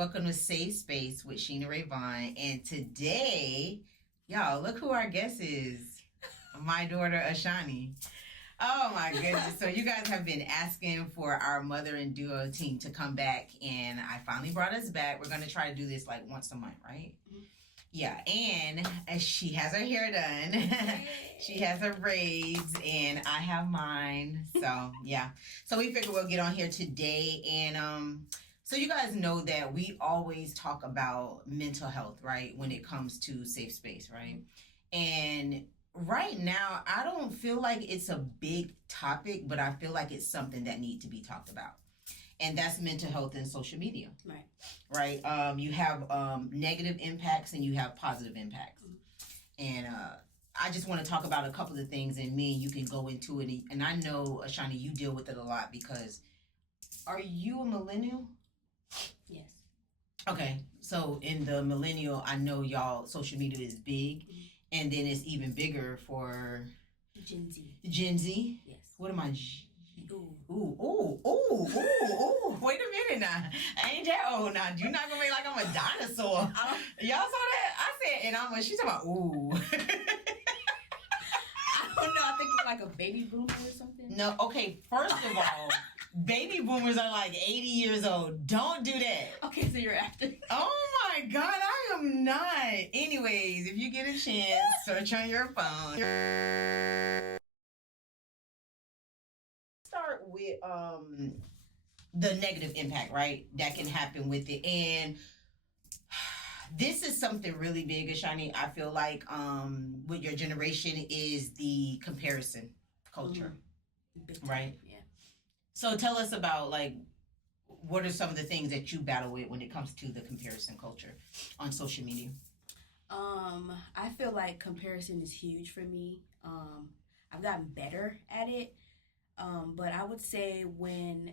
Welcome to Safe Space with Sheena Ray Vaughn. And today, y'all, look who our guest is. My daughter, Ashani. Oh my goodness. So you guys have been asking for our mother and duo team to come back, and I finally brought us back. We're going to try to do this like once a month, right? Mm-hmm. Yeah, and she has her hair done. She has her braids, and I have mine. So, yeah. So we figured we'll get on here today, and so you guys know that we always talk about mental health, right, when it comes to safe space, right? And right now, I don't feel like it's a big topic, but I feel like it's something that needs to be talked about. And that's mental health and social media. Right. Right. You have negative impacts and you have positive impacts. Mm-hmm. And I just want to talk about a couple of things, and me and you can go into it. And I know, Ashani, you deal with it a lot because are you a millennial? Yes. Okay. So in the millennial, I know y'all social media is big. Mm-hmm. And then it's even bigger for Gen Z. Gen Z? Yes. What am I? Ooh. Wait a minute now. I ain't that old now. You're not going to make like I'm a dinosaur. Y'all saw that? I said, and she's talking about, ooh. I don't know. I think it's like a baby boomer or something. No, okay. First of all, baby boomers are like 80 years old. Don't do that. Okay, so you're after. Oh my God, I am not. Anyways, if you get a chance, search on your phone. Start with the negative impact, right? That can happen with it. And this is something really big, Ashani. I feel like with your generation is the comparison culture. Mm-hmm. Right? Yeah. So tell us about like what are some of the things that you battle with when it comes to the comparison culture on social media? I feel like comparison is huge for me. I've gotten better at it. But I would say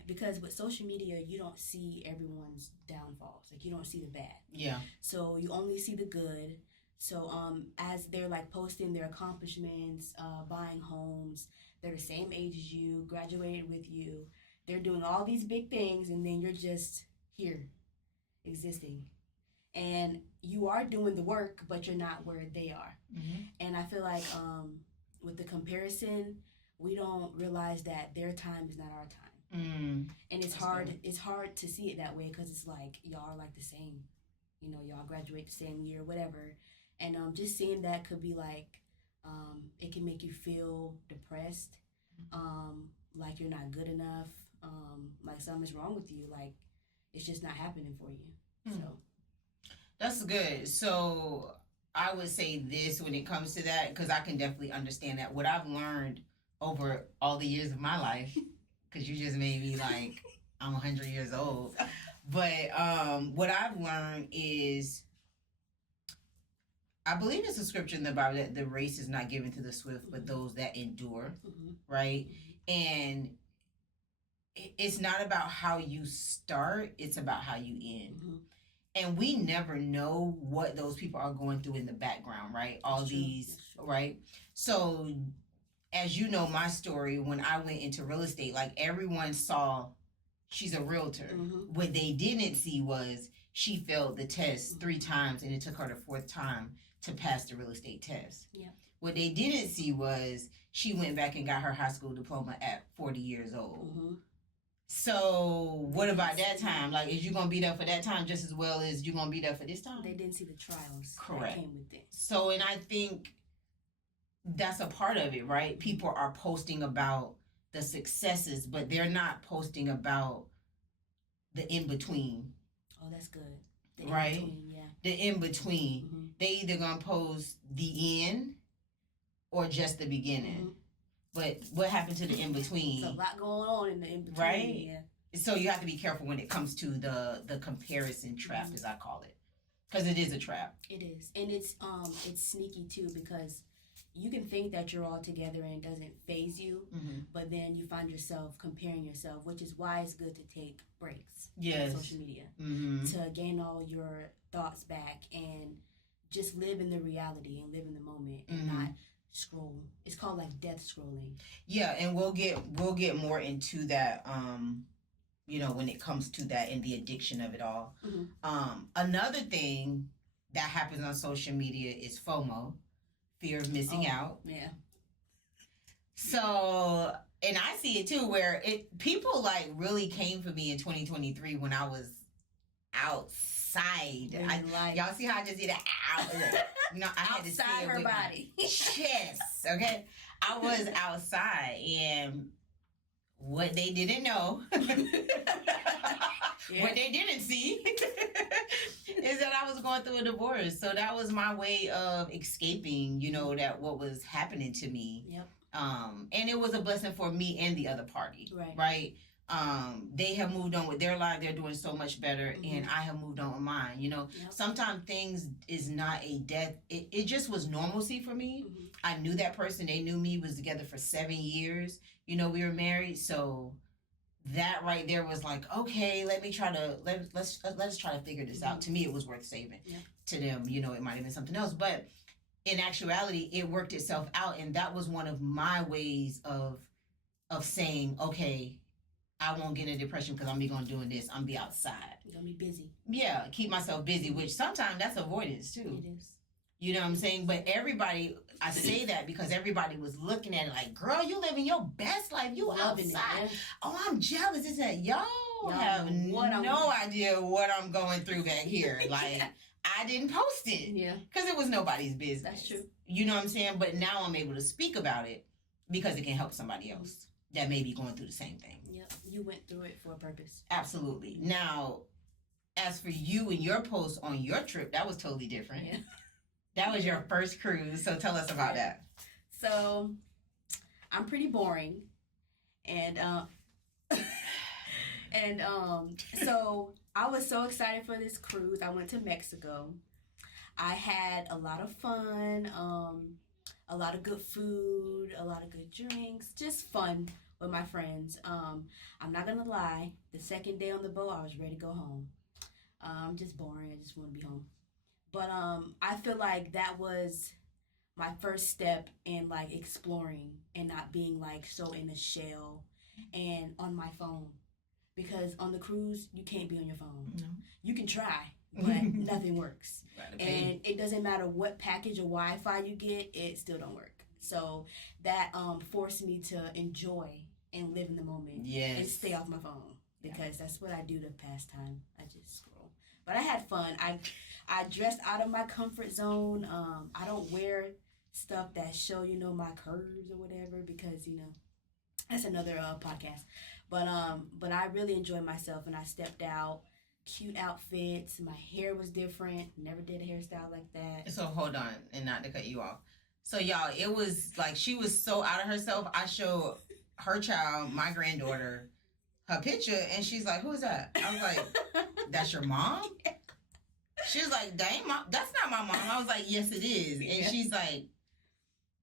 because with social media, you don't see everyone's downfalls. Like, you don't see the bad. Yeah. So you only see the good. So as they're like posting their accomplishments, buying homes, they're the same age as you, graduated with you. They're doing all these big things, and then you're just here, existing. And you are doing the work, but you're not where they are. Mm-hmm. And I feel like with the comparison, we don't realize that their time is not our time. And it's hard. Good. It's hard to see it that way because it's like y'all are like the same. You know, y'all graduate the same year, whatever. And just seeing that could be like, it can make you feel depressed, like you're not good enough, like something's wrong with you, like it's just not happening for you. So that's good. So I would say this when it comes to that, because I can definitely understand that. What I've learned over all the years of my life, because you just made me like I'm 100 years old, but what I've learned is, I believe it's a scripture in the Bible that the race is not given to the swift, but those that endure, right? And it's not about how you start, it's about how you end. And we never know what those people are going through in the background, right? All these, right? So as you know, my story, when I went into real estate, like everyone saw she's a realtor. What they didn't see was she failed the test 3 times, and it took her the 4th time to pass the real estate test. Yeah. What they didn't see was she went back and got her high school diploma at 40 years old. So what about that time? Like, is you going to be there for that time just as well as you going to be there for this time? They didn't see the trials. Correct. That came with it. So, and I think that's a part of it, right? People are posting about the successes, but they're not posting about the in-between. Oh, that's good. Right? Yeah. The in-between. They either going to post the end or just the beginning. But what happened to the in-between? There's a lot going on in the in-between. Right? Yeah. So you have to be careful when it comes to the comparison trap, as I call it. Because it is a trap. It is. And it's sneaky, too, because you can think that you're all together and it doesn't faze you, but then you find yourself comparing yourself, which is why it's good to take breaks on social media to gain all your thoughts back and just live in the reality and live in the moment and not scroll. It's called like death scrolling. Yeah, and we'll get more into that when it comes to that and the addiction of it all. Mm-hmm. Another thing that happens on social media is FOMO, fear of missing out. Yeah. So, and I see it too, where people like really came for me in 2023 when I was outside. Y'all see how I just did that out? I had to say it her with body. Chest, okay? I was outside, and what they didn't know, what they didn't see, is that I was going through a divorce. So that was my way of escaping, that what was happening to me. Yep. And it was a blessing for me and the other party. Right. They have moved on with their life. They're doing so much better. Mm-hmm. And I have moved on with mine. Yep. Sometimes things is not a death. It just was normalcy for me. Mm-hmm. I knew that person. They knew me. Was together for 7 years. We were married. So that right there was like, okay, let's try to figure this out. To me, it was worth saving. Yep. To them, it might have been something else. But in actuality, it worked itself out. And that was one of my ways of saying, okay, I won't get in a depression because I'm going to doing this. I'm be outside. You're going to be busy. Yeah, keep myself busy, which sometimes that's avoidance too. It is. You know what I'm saying? But everybody, I say that because everybody was looking at it like, girl, you living your best life. You outside. Oh, I'm jealous. It's that y'all have no idea what I'm going through back here. Like, I didn't post it. Yeah. Because it was nobody's business. That's true. You know what I'm saying? But now I'm able to speak about it because it can help somebody else that may be going through the same thing. Yep. You went through it for a purpose. Absolutely. Now, as for you and your post on your trip, that was totally different. Yeah. That was your first cruise, so tell us about that. So, I'm pretty boring, and so I was so excited for this cruise. I went to Mexico. I had a lot of fun, a lot of good food, a lot of good drinks, just fun with my friends. I'm not gonna lie, the second day on the boat, I was ready to go home. I'm just boring. I just want to be home. But I feel like that was my first step in like exploring and not being like so in a shell and on my phone. Because on the cruise, you can't be on your phone. No. You can try, but nothing works. And it doesn't matter what package of Wi-Fi you get, it still don't work. So that forced me to enjoy and live in the moment. Yes. And stay off my phone. Because that's what I do to pass time. I just scroll. But I had fun. I dressed out of my comfort zone. I don't wear stuff that show, my curves or whatever because, that's another podcast. But I really enjoyed myself and I stepped out. Cute outfits. My hair was different. Never did a hairstyle like that. So hold on, and not to cut you off. So y'all, it was like she was so out of herself. I showed her child, my granddaughter, her picture, and she's like, "Who's that?" I was like, "That's your mom?" She was like, "Dang, mom, that's not my mom." I was like, "Yes, it is." And she's like,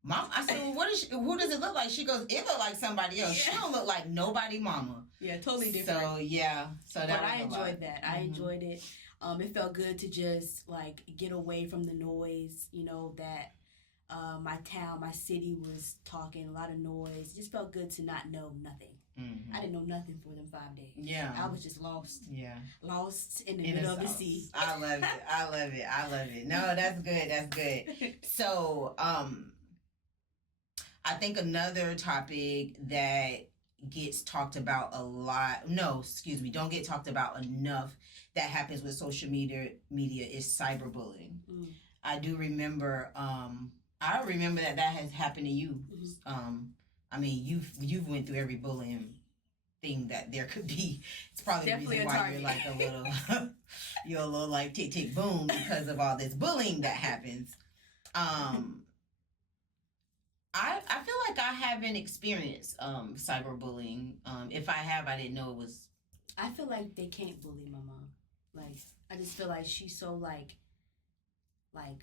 "Mom," I said, "Well, who does it look like?" She goes, "It look like somebody else. She don't look like nobody mama." Yeah, totally different. So yeah, but I enjoyed that. I enjoyed it. It felt good to just like get away from the noise. That my town, my city was talking a lot of noise. It just felt good to not know nothing. Mm-hmm. I didn't know nothing for them 5 days. Yeah. I was just lost. Yeah. Lost in the middle of the sea. I love it. I love it. No, that's good. That's good. So, I think another topic that gets talked about a lot, don't get talked about enough that happens with social media is cyberbullying. Mm. I do remember, that has happened to you. Mm-hmm. I mean, you've went through every bullying thing that there could be. It's probably definitely the reason why you're like a little, you're a little like tick tick boom because of all this bullying that happens. I feel like I haven't experienced cyberbullying. If I have, I didn't know it was. I feel like they can't bully my mom. Like I just feel like she's so like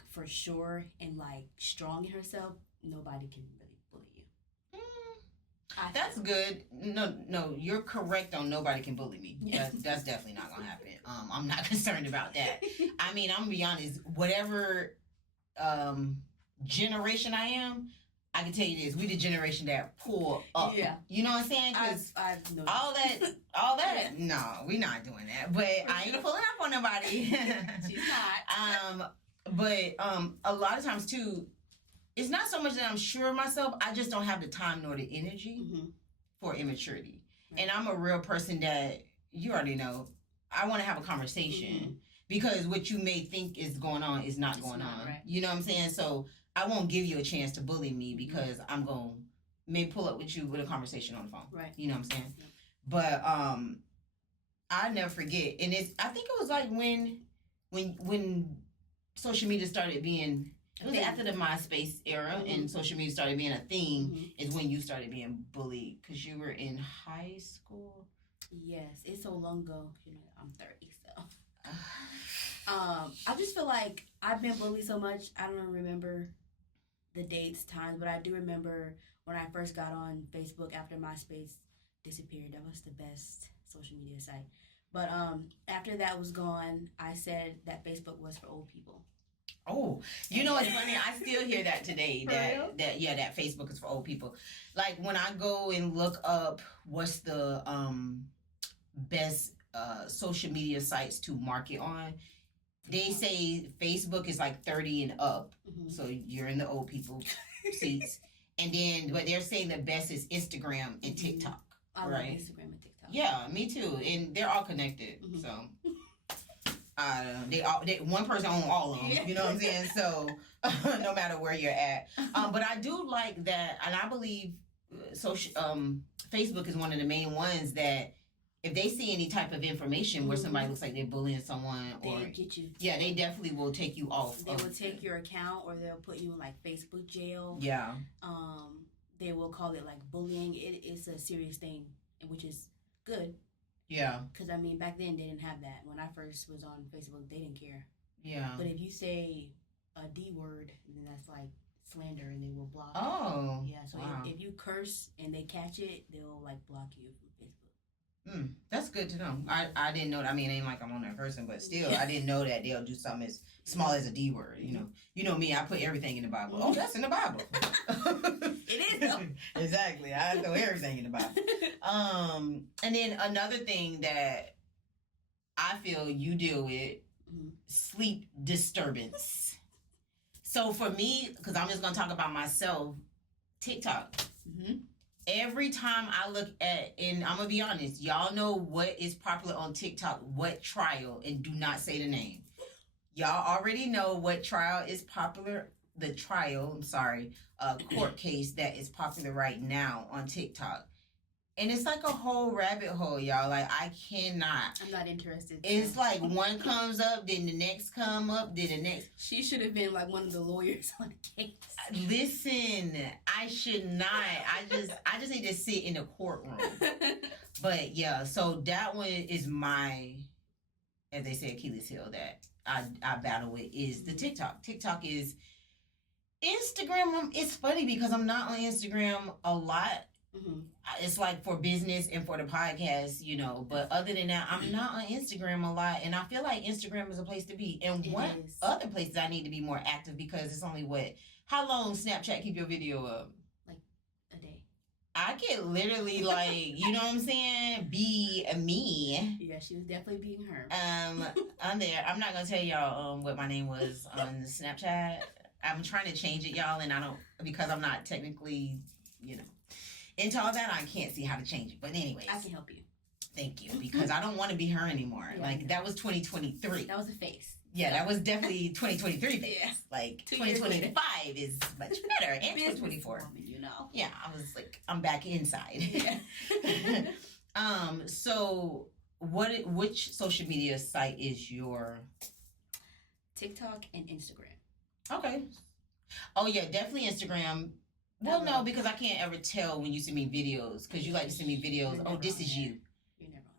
for sure and like strong in herself. Nobody can really bully you. That's good. No, you're correct on nobody can bully me. That's definitely not gonna happen. I'm not concerned about that. I mean, I'm gonna be honest. Whatever generation I am, I can tell you this: we the generation that pull up. Yeah. You know what I'm saying? Because I've noticed. all that. No, we're not doing that. But I ain't pulling up on nobody. She's not. But a lot of times too, it's not so much that I'm sure of myself. I just don't have the time nor the energy for immaturity. Right. And I'm a real person that you already know. I want to have a conversation because what you may think is going on is not going on. Right. You know what I'm saying? So I won't give you a chance to bully me because I'm going to may pull up with you with a conversation on the phone. Right. You know what I'm saying? Yeah. But I never forget. And I think it was like when social media started being, it was after the MySpace era and social media started being a thing is when you started being bullied because you were in high school. Yes, it's so long ago. You know, I'm 30, so. I just feel like I've been bullied so much. I don't remember the dates, times, but I do remember when I first got on Facebook after MySpace disappeared. That was the best social media site. But after that was gone, I said that Facebook was for old people. Oh, you know, it's funny. I still hear that today. That Facebook is for old people. Like when I go and look up what's the best social media sites to market on, they say Facebook is like 30 and up. So you're in the old people seats. And then, but they're saying the best is Instagram and TikTok. I love Instagram and TikTok. Yeah, me too. And they're all connected. So they one person owns all of them. You know what I'm saying? So no matter where you're at. But I do like that, and I believe Facebook is one of the main ones that if they see any type of information where somebody looks like they're bullying someone, or they'll get you. Yeah, they definitely will take you off. They will take your account, or they'll put you in like Facebook jail. Yeah. They will call it like bullying. It's a serious thing, which is good. Yeah. Because I mean, back then they didn't have that. When I first was on Facebook, they didn't care. Yeah. But if you say a D word, then that's like slander, and they will block. Oh. Yeah. So if you curse and they catch it, they'll like block you from Facebook. That's good to know. I didn't know that. I mean, it ain't like I'm on that person, but still, I didn't know that they'll do something as small as a D word. You know me. I put everything in the Bible. Oh, that's in the Bible. It is though. Exactly. I throw everything in the Bible. And then another thing that I feel you deal with, sleep disturbance. So for me, because I'm just gonna talk about myself, TikTok. Every time I look at, and I'm gonna be honest, y'all know what is popular on TikTok, what trial, and do not say the name. Y'all already know what trial is popular. The trial, court case that is popular right now on TikTok. And it's like a whole rabbit hole, y'all. Like, I cannot. I'm not interested. It's like one comes up, then the next come up, then the next. She should have been like one of the lawyers on the case. Listen, I should not. I just need to sit in the courtroom. But yeah, so that one is my, as they say, Achilles heel that I battle with is the TikTok. TikTok is Instagram. It's funny because I'm not on Instagram a lot. It's like for business and for the podcast, but other than that, I'm not on Instagram a lot, and I feel like Instagram is a place to be. And other places I need to be more active because it's only how long Snapchat keep your video up? Like a day. I could literally you know what I'm saying, be me. Yeah, she was definitely being her. I'm there. I'm not gonna tell y'all what my name was on Snapchat. I'm trying to change it, y'all, and I don't, because I'm not technically, into all that, I can't see how to change it. But anyways. I can help you. Thank you. Because I don't want to be her anymore. Yeah, that was 2023. That was a phase. Yeah, that was definitely 2023 phase. Yeah. 2025 is much better. And 2024. Yeah, I was like, I'm back inside. Yeah. So which social media site is your? TikTok and Instagram. Okay. Oh yeah, definitely Instagram. Well, no, because I can't ever tell when you send me videos, because you like to send me videos. Oh, this is you. You're never on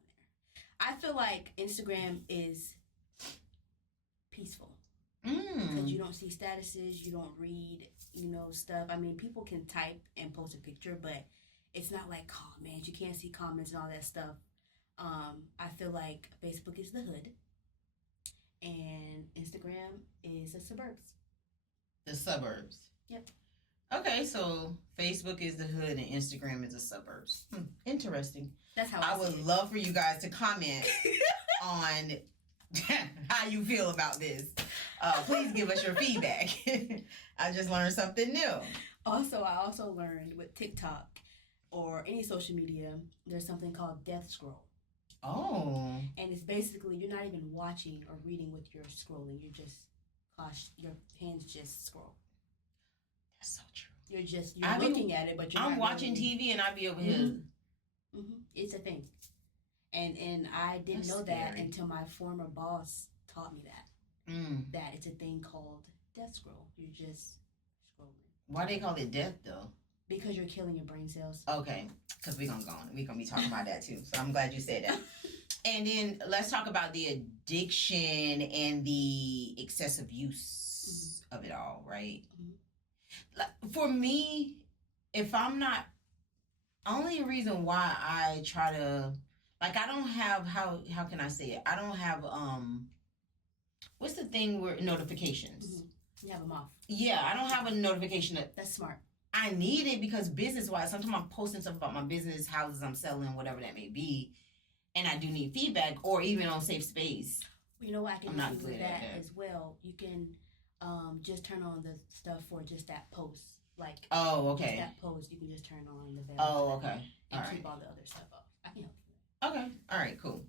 there. I feel like Instagram is peaceful. Because you don't see statuses, you don't read, stuff. I mean, people can type and post a picture, but it's not like comments. You can't see comments and all that stuff. I feel like Facebook is the hood, and Instagram is the suburbs. The suburbs. Yep. Okay, so Facebook is the hood and Instagram is the suburbs. Interesting. That's how I would love for you guys to comment on how you feel about this. Please give us your feedback. I just learned something new. Also, I also learned with TikTok or any social media, there's something called death scroll. Oh. And it's basically you're not even watching or reading with your scrolling. You're just, your hands just scroll. That's so true. You're looking at it, but you're I'm not watching really... TV and I be over here. It's a thing. And I didn't know that until my former boss taught me that. That it's a thing called death scroll. You're just scrolling. Why they call it death though? Because you're killing your brain cells. Okay, because we're gonna go on. We're gonna be talking about that too. So I'm glad you said that. And then let's talk about the addiction and the excessive use of it all, right? For me, if I'm not, only reason why I try to, like, I don't have, how can I say it? I don't have, what's the thing where notifications? You have them off. Yeah, I don't have a notification. That's smart. I need it because business-wise, sometimes I'm posting stuff about my business, houses I'm selling, whatever that may be, and I do need feedback, or even on Safe Space. You know what? I can help you with that as well. You can just turn on the stuff for just that post. Like, just that post, you can just turn on the value. Oh, okay. And keep all the other stuff up. I can help you with that. Okay. All right, cool.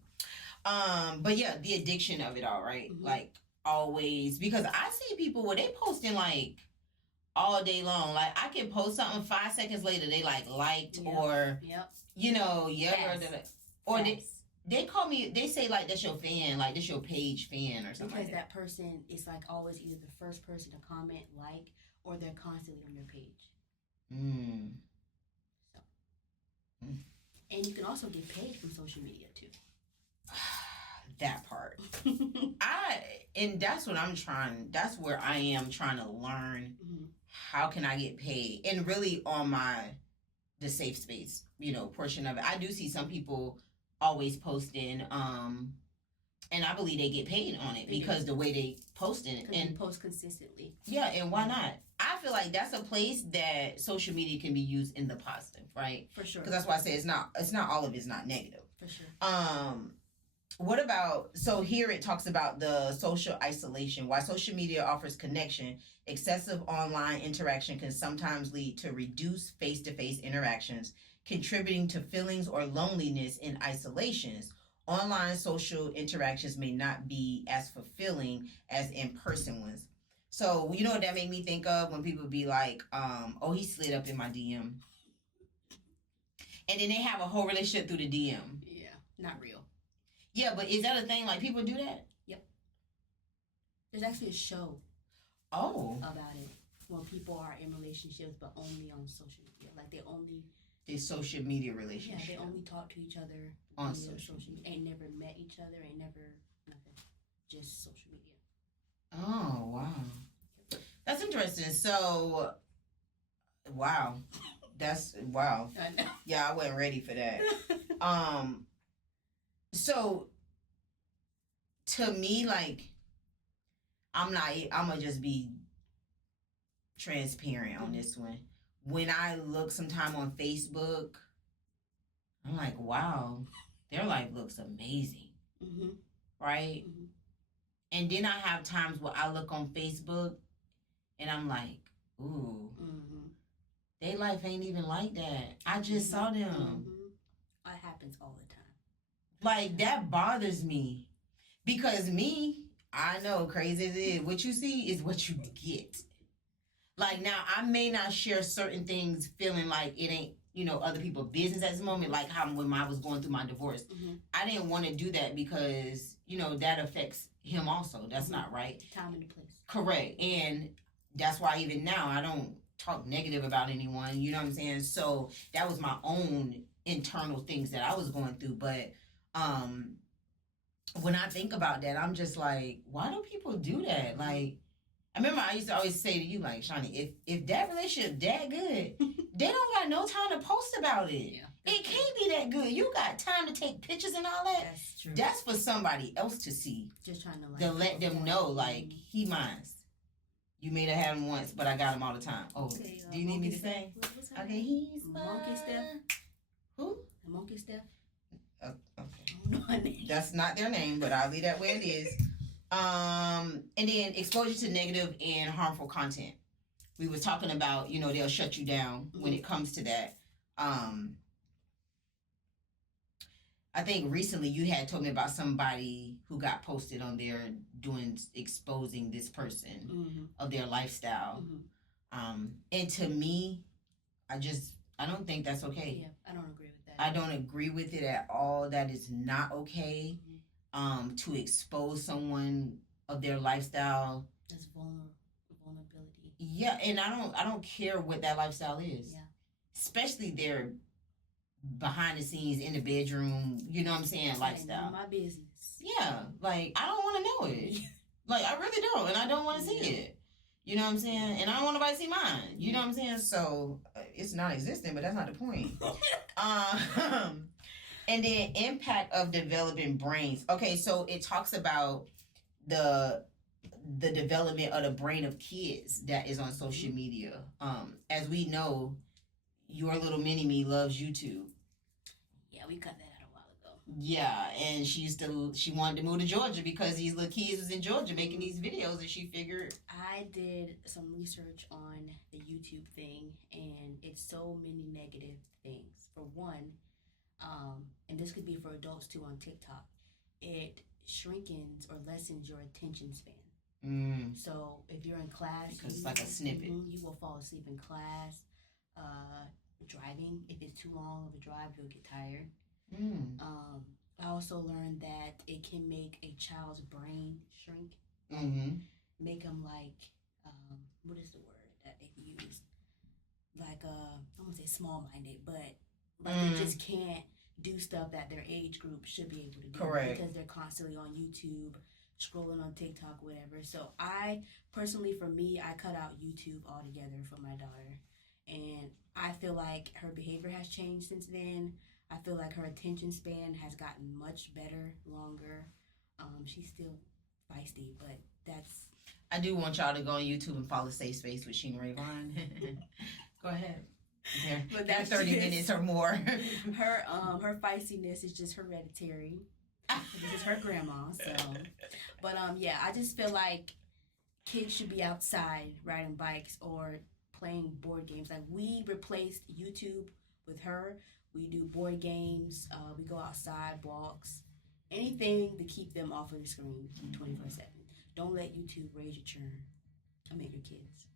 But yeah, the addiction of it all, right? Like, always, because I see people where they posting, like, all day long. Like, I can post something 5 seconds later, they like liked or you know, or they call me, they say like that's your fan, like this your page fan or something. Because that person is like always either the first person to comment, like, or they're constantly on your page. And you can also get paid from social media too. That part. And that's what I'm trying, that's where I am trying to learn. How can I get paid? And really on the Safe Space, portion of it. I do see some people always posting, and I believe they get paid on it because the way they post it. And post consistently. Yeah, and why not? I feel like that's a place that social media can be used in the positive, right? For sure. Because that's why I say it's not all of it's not negative. For sure. What about, so here it talks about the social isolation. While social media offers connection, excessive online interaction can sometimes lead to reduced face-to-face interactions, contributing to feelings or loneliness in isolations. Online social interactions may not be as fulfilling as in-person ones. So, you know what that made me think of when people be like, oh, he slid up in my DM. And then they have a whole relationship through the DM. Yeah, not real. Yeah, but is that a thing? Like, people do that? Yep. There's actually a show about it when people are in relationships but only on social media. Like, they social media relationship. Yeah, they only talk to each other on social media. Ain't never met each other, ain't never nothing. Just social media. Oh, wow. That's interesting. So, wow. Wow. I know. Yeah, I wasn't ready for that. So, to me, like, I'm gonna just be transparent on this one. When I look sometime on Facebook, I'm like, wow, their life looks amazing. Right? And then I have times where I look on Facebook and I'm like, ooh, their life ain't even like that. I just saw them. It happens all the time. Like, that bothers me. Because I know, crazy as it is, what you see is what you get. Like, now, I may not share certain things feeling like it ain't, other people's business at this moment, like how when I was going through my divorce. I didn't want to do that because, that affects him also. That's not right. Time and place. Correct. And that's why even now I don't talk negative about anyone, you know what I'm saying? So that was my own internal things that I was going through. But when I think about that, I'm just like, why do people do that? Like, I remember I used to always say to you, like, Shawnee, if that relationship that good, they don't got no time to post about it. Yeah, it can't be that good. You got time to take pictures and all that. That's true. That's for somebody else to see. Just trying to let them know, like, he mine. You may have had him once, but I got him all the time. Oh, Okay, do you need me to Steph. say? What's her Okay, name? he's Monkey Steph. Who? Monkey Steph. Okay. I don't know her name. That's not their name, but I'll leave that where it is. And then exposure to negative and harmful content. We were talking about, they'll shut you down when it comes to that. I think recently you had told me about somebody who got posted on there exposing this person of their lifestyle. And to me, I don't think that's okay. Yeah, I don't agree with that. I don't agree with it at all. That is not okay. To expose someone of their lifestyle. That's vulnerability. Yeah, and I don't care what that lifestyle is. Yeah. Especially their behind the scenes in the bedroom, you know what I'm saying, lifestyle. My business. Yeah, like I don't want to know it. Like I really don't, and I don't want to see it. You know what I'm saying? And I don't want nobody to see mine. You know what I'm saying? So it's non-existent, but that's not the point. And then impact of developing brains. Okay, so it talks about the development of the brain of kids that is on social media. As we know, your little mini me loves YouTube. Yeah, we cut that out a while ago. Yeah, and she wanted to move to Georgia because these little kids was in Georgia making these videos, and she figured. I did some research on the YouTube thing, and it's so many negative things. For one, and this could be for adults too on TikTok, it shrinkens or lessens your attention span. So if you're in class, because it's like a snippet, you will fall asleep in class. Driving, if it's too long of a drive, you'll get tired. I also learned that it can make a child's brain shrink. Make them like, what is the word that they use? Like, I won't say small-minded, but like they just can't do stuff that their age group should be able to do. Correct. Because they're constantly on YouTube, scrolling on TikTok, whatever. So I, personally, for me, I cut out YouTube altogether for my daughter. And I feel like her behavior has changed since then. I feel like her attention span has gotten much better, longer. She's still feisty, but that's... I do want y'all to go on YouTube and follow Safe Space with Sheena Rayvon. Go ahead. Yeah, but that's 30 minutes or more. Her feistiness is just hereditary. This is her grandma, so... But, yeah, I just feel like kids should be outside riding bikes or playing board games. Like, we replaced YouTube with her. We do board games. We go outside, walks, anything to keep them off of the screen 24/7. Don't let YouTube raise your churn. I mean, your kids.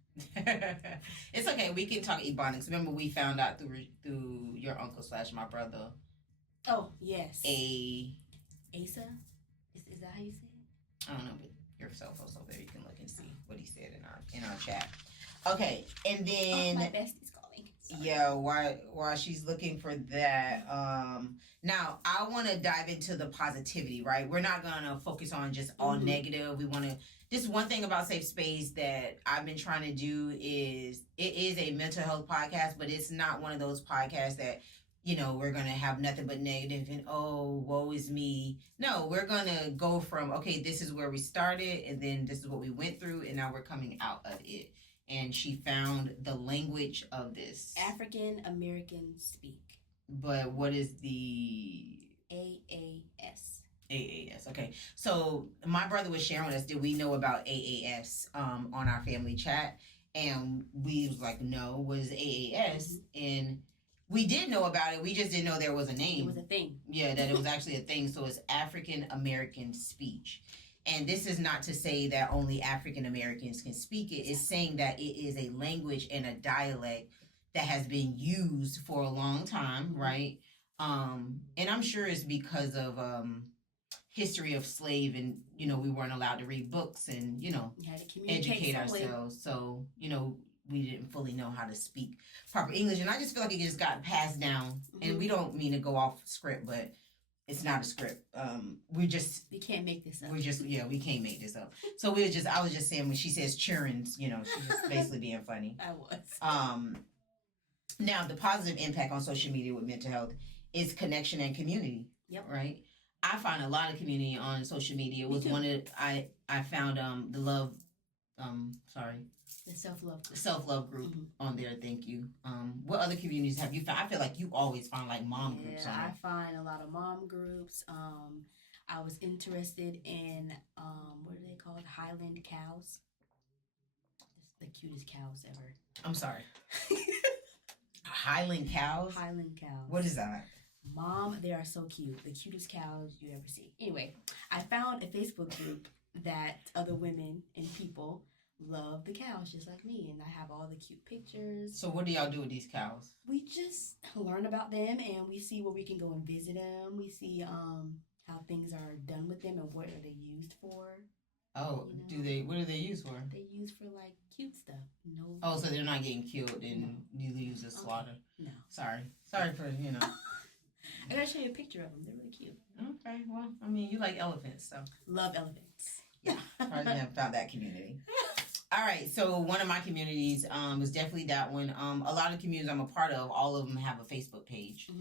It's okay. We can talk Ebonics. Remember, we found out through your uncle / my brother. Oh yes. Asa. Is that how you say it? I don't know, but your cell phone's over there. You can look and see what he said in our chat. Okay, and then my bestie's calling. Sorry. Yeah, while she's looking for that, now I want to dive into the positivity. Right, we're not gonna focus on just all negative. We want to. Just one thing about Safe Space that I've been trying to do is it is a mental health podcast, but it's not one of those podcasts that we're gonna have nothing but negative and oh, woe is me. No, we're gonna go from okay, this is where we started, and then this is what we went through, and now we're coming out of it. And she found the language of this. African American speak. But what is the... AAS. AAS, okay. So my brother was sharing with us, did we know about AAS on our family chat? And we was like, no, what is AAS? And we did know about it. We just didn't know there was a name. It was a thing. Yeah, that it was actually a thing. So it's African American speech. And this is not to say that only African Americans can speak it. It's saying that it is a language and a dialect that has been used for a long time, right? And I'm sure it's because of history of slave and, we weren't allowed to read books and, educate ourselves. So, we didn't fully know how to speak proper English. And I just feel like it just got passed down. And we don't mean to go off script, but it's not a script. We can't make this up. We can't make this up. So I was just saying when she says churns, she's just basically being funny. I was. Now the positive impact on social media with mental health is connection and community. Yep. Right. I find a lot of community on social media. It was one of I found the love. The self-love group. Self-love group on there. Thank you. What other communities have you found? I feel like you always find like mom groups on there. I find a lot of mom groups. I was interested in what are they called? Highland cows. The cutest cows ever. I'm sorry. Highland cows? Highland cows. What is that? Mom, they are so cute. The cutest cows you ever see. Anyway, I found a Facebook group that other women and people love the cows just like me, and I have all the cute pictures. So what do y'all do with these cows? We just learn about them, and we see where we can go and visit them. We see how things are done with them and what are they used for. Oh, what do they use for? They use for like cute stuff. No. Oh, so they're not getting killed and you use a slaughter. No. Sorry for I gotta show you a picture of them. They're really cute. Okay, well, I mean, you like elephants, so. Love elephants. Yeah, I never found that community. All right, so one of my communities was definitely that one. A lot of communities I'm a part of, all of them have a Facebook page.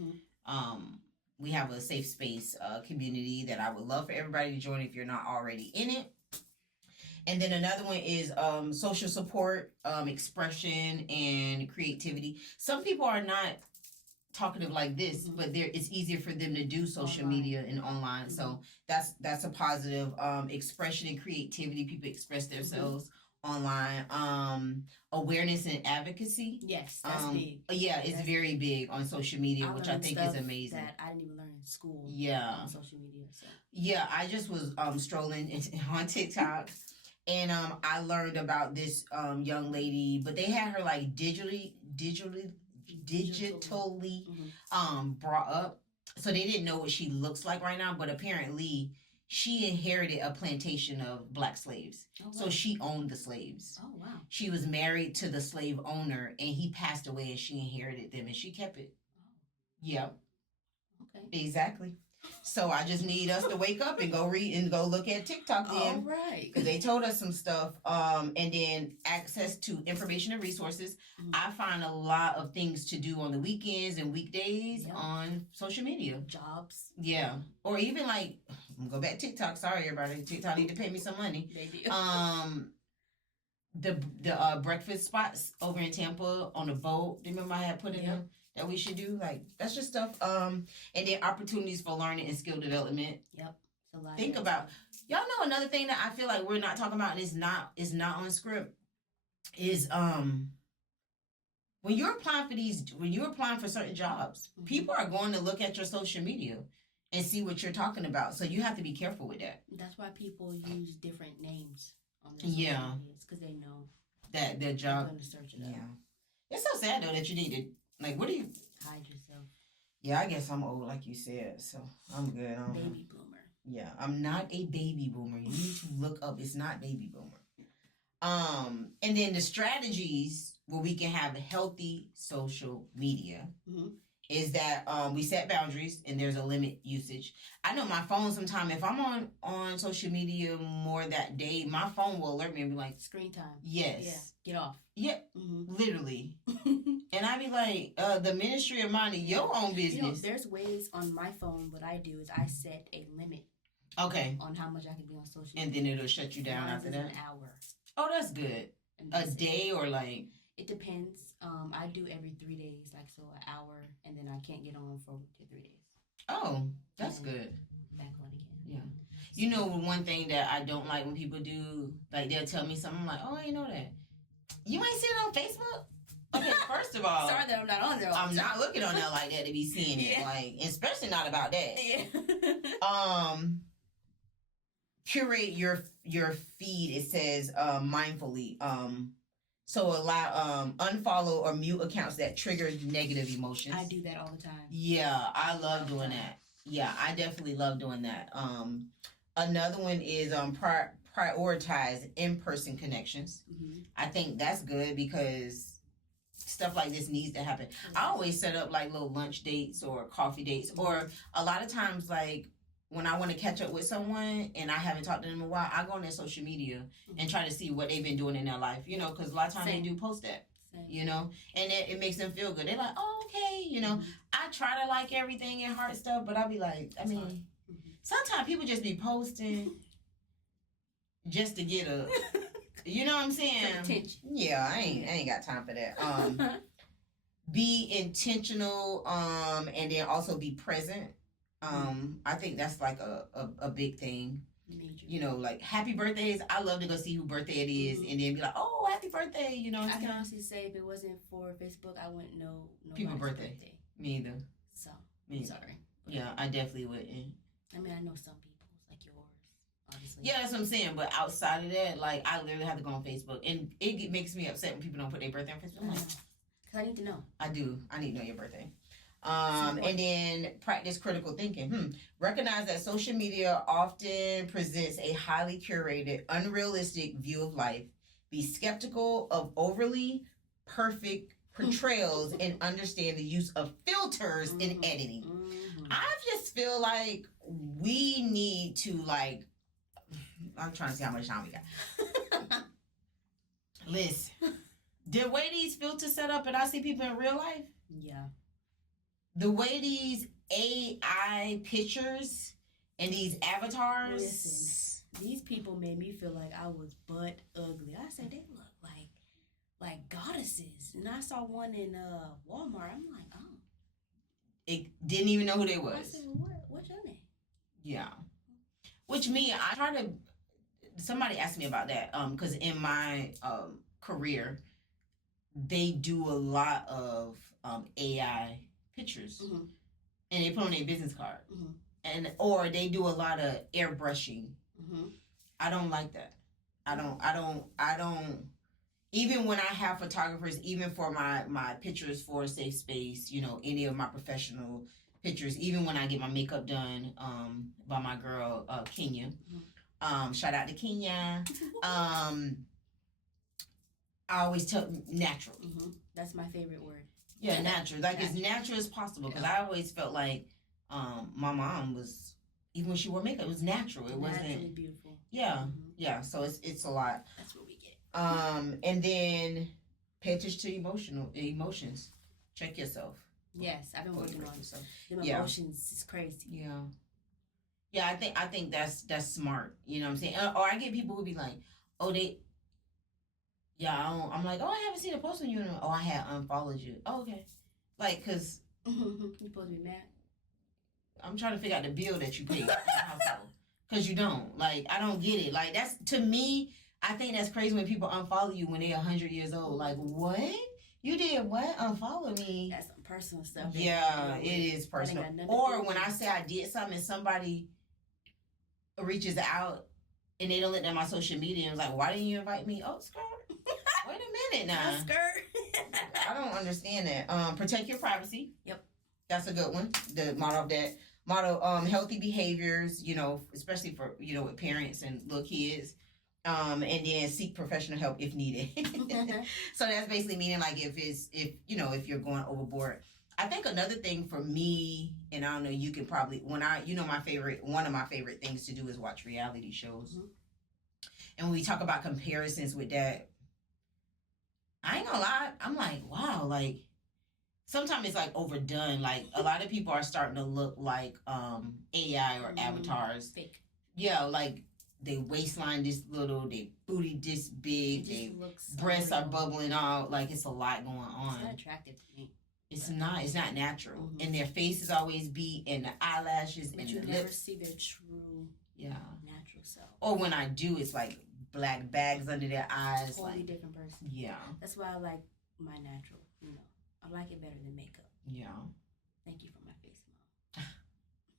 We have a safe space community that I would love for everybody to join if you're not already in it. And then another one is social support, expression, and creativity. Some people are not talkative like this, but it's easier for them to do social media and online. So that's a positive. Expression and creativity. People express themselves online. Awareness and advocacy. Yes, that's big. Yeah, it's very big on social media, which I think is amazing. That I didn't even learn in school. Yeah. On social media. So. Yeah, I just was strolling on TikTok. And I learned about this young lady, but they had her like digitally brought up, so they didn't know what she looks like right now. But apparently, she inherited a plantation of black slaves, so she owned the slaves. Oh wow! She was married to the slave owner, and he passed away, and she inherited them, and she kept it. Yep. Okay. Exactly. So I just need us to wake up and go read and go look at TikTok then. All right. Because they told us some stuff. And then access to information and resources. I find a lot of things to do on the weekends and weekdays on social media. Jobs. Yeah. Or even like, I'm gonna go back to TikTok. Sorry, everybody. TikTok need to pay me some money. They do. The breakfast spots over in Tampa on the boat. Do you remember I had put in them? That we should do, like that's just stuff. And then opportunities for learning and skill development. Yep. Think about y'all know another thing that I feel like we're not talking about and is not on script is when you're applying for certain jobs, people are going to look at your social media and see what you're talking about. So you have to be careful with that. That's why people use different names on their social medias because they know that their job. They're going to search it up. It's so sad though that you need to. Like, what do you... Hide yourself. Yeah, I guess I'm old, like you said, so I'm good. Baby boomer. Yeah, I'm not a baby boomer. You need to look up. It's not baby boomer. And then the strategies where we can have healthy social media is that we set boundaries and there's a limit usage. I know my phone sometimes, if I'm on social media more that day, my phone will alert me and be like... Screen time. Yes. Yeah, get off. Yeah, literally. And I be like, the ministry of minding your own business. You know, there's ways on my phone, what I do is I set a limit. Okay. On how much I can be on social media. And then it'll shut you down after that? An hour. Oh, that's good. A day or like... It depends. I do every 3 days, like so an hour, and then I can't get on for 3 days. Oh, that's good. Back on again. Yeah. You know, one thing that I don't like when people do, like they'll tell me something, I'm like, oh, I didn't know that. You ain't seen it on Facebook? Okay, first of all, sorry that I'm not on there. I'm not looking on there like that to be seeing it, like especially not about that. Yeah. Curate your feed. It says mindfully. So allow unfollow or mute accounts that trigger negative emotions. I do that all the time. Yeah, I love doing that. Yeah, I definitely love doing that. Another one is prioritize in-person connections. I think that's good because stuff like this needs to happen. I always set up like little lunch dates or coffee dates, or a lot of times like when I want to catch up with someone and I haven't talked to them in a while, I go on their social media and try to see what they've been doing in their life, you know, because a lot of times they do post that, you know, and it makes them feel good. They're like, oh, okay, you know, I try to like everything and heart stuff, but I'll be like, I mean, sometimes people just be posting just to get a You know what I'm saying? Some attention. Yeah, I ain't got time for that. Be intentional, and then also be present. I think that's like a big thing. Major. You know, like happy birthdays. I love to go see who birthday it is, and then be like, oh, happy birthday. You know, I can honestly say if it wasn't for Facebook, I wouldn't know people's birthday. Me either. So, me either. Sorry. Yeah, I definitely wouldn't. I mean, I know some people's like yours, obviously. Yeah, that's what I'm saying. But outside of that, like, I literally have to go on Facebook, and it makes me upset when people don't put their birthday on Facebook. I'm like, I need to know. I do. I need to know your birthday. And then practice critical thinking. Recognize that social media often presents a highly curated, unrealistic view of life. Be skeptical of overly perfect portrayals and understand the use of filters in editing. I just feel like we need to, like, I'm trying to see how much time we got. Listen, the way these filters set up and I see people in real life. Yeah. The way these AI pictures and these avatars. Listen, these people made me feel like I was butt ugly. I said they look like goddesses, and I saw one in Walmart. I'm like, oh. It didn't even know who they was. I said, well, what's your name? Yeah. Which me, I try to. Somebody asked me about that. Because in my career, they do a lot of AI pictures, and they put on their business card, and or they do a lot of airbrushing. I don't like that. I don't. Even when I have photographers, even for my pictures for a safe space, you know, any of my professional pictures, even when I get my makeup done by my girl Kenya, shout out to Kenya. I always tell natural. That's my favorite word. Yeah, natural. Like as natural as possible. Because I always felt like my mom was, even when she wore makeup, it was natural. It wasn't beautiful. Yeah, yeah. So it's a lot. That's what we get. And then pay attention to emotions. Check yourself. Yes, I've been working on yourself. The emotions is crazy. Yeah. Yeah, I think that's smart. You know what I'm saying? Or I get people who be like, oh, I'm like, oh, I haven't seen a post on you. Oh, I had unfollowed you. Oh, okay. Like, because you supposed to be mad? I'm trying to figure out the bill that you paid in the household. Because you don't. Like, I don't get it. Like, that's, to me, I think that's crazy when people unfollow you when they're 100 years old. Like, what? You did what? Unfollow me? That's some personal stuff. Yeah, it is personal. Or when I say I did something and somebody reaches out and they don't let them on social media and was like, why didn't you invite me? Oh, skirt. Wait a minute now. Skirt. I don't understand that. Protect your privacy. Yep. That's a good one. The motto of that. Healthy behaviors, you know, especially for, you know, with parents and little kids. And then seek professional help if needed. So that's basically meaning like if you're going overboard. I think another thing for me, and I don't know, you can probably, one of my favorite things to do is watch reality shows. And when we talk about comparisons with that, I ain't gonna lie, I'm like, wow, like sometimes it's like overdone. Like a lot of people are starting to look like AI or avatars. Fake. Yeah, like they waistline this little, they booty this big, they breasts are bubbling out. Like it's a lot going on. It's not attractive to me. It's not natural. And their faces always be, and the eyelashes but and you the never lips. see their true natural self. Or when I do, it's like black bags under their eyes. Totally like different person. Yeah. That's why I like my natural. You know, I like it better than makeup. Yeah. Thank you for my face,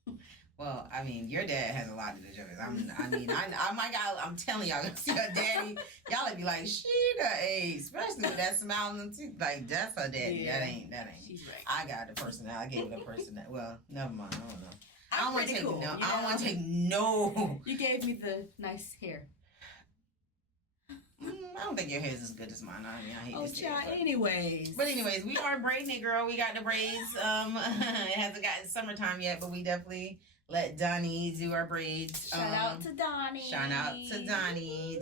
Mom. Well, I mean, your dad has a lot of the jokers. I'm telling y'all, see her daddy, y'all would be like, she the age, especially with that smile on the teeth. Like, that's her daddy. Yeah. That ain't. She's right. I got the personality. I gave it a personality. Well, never mind. I don't know. I don't want to take no. I don't want to take no. You gave me the nice hair. I don't think your hair is as good as mine. I mean, I hate to say it. But anyways, we are braiding it, girl. We got the braids. It hasn't gotten summertime yet, but we definitely let Donnie do our braids. Shout out to Donnie.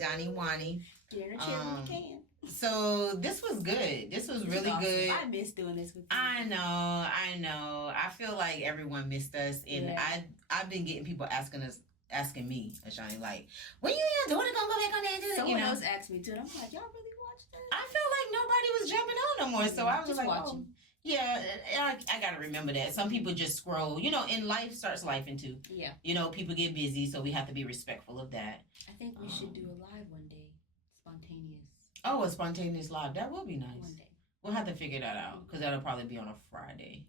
Donnie Wani. Get in her chair when you can. So this was good. This was really awesome. good. I miss doing this with you. I know. I feel like everyone missed us, and I've been getting people asking us asking me, Ashani, like, when you and your daughter gonna go back on there and do that? Someone else asked me too, and I'm like, y'all really watch that? I feel like nobody was jumping on no more, so I was just like, watching. oh. Yeah, I gotta remember that. Some people just scroll. You know, and life starts life into. Yeah. You know, people get busy, so we have to be respectful of that. I think we should do a live one day. Spontaneous. Oh, a spontaneous live. That will be nice. One day. We'll have to figure that out, because that'll probably be on a Friday.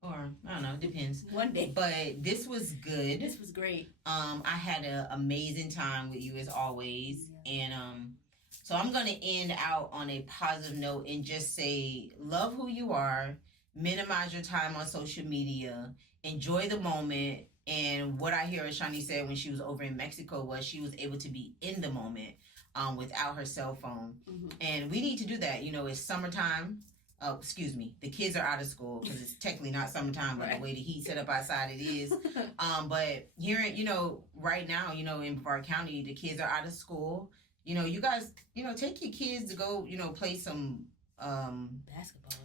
Or, I don't know, depends. One day. But this was good. This was great. I had an amazing time with you as always. Yeah. And so I'm going to end out on a positive note and just say, love who you are, minimize your time on social media, enjoy the moment. And what I hear Ashani said when she was over in Mexico was she was able to be in the moment without her cell phone. Mm-hmm. And we need to do that. You know, it's summertime. Oh, excuse me. The kids are out of school because it's technically not summertime, but the way the heat set up outside it is. But here, you know, right now, you know, in Brevard County, the kids are out of school. You know, you guys, you know, take your kids to go, you know, play some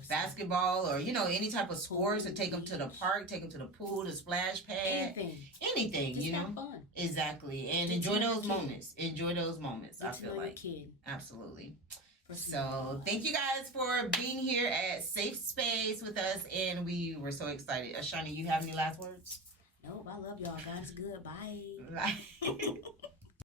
basketball or, you know, any type of sports, or take them to the park, take them to the pool, the splash pad. Anything, just you know. Fun. Exactly. And enjoy those moments. Enjoy those moments, I feel like. Kid. Absolutely. So thank you guys for being here at Safe Space with us, and we were so excited. Ashani, you have any last words? Nope, I love y'all. God is good. Bye.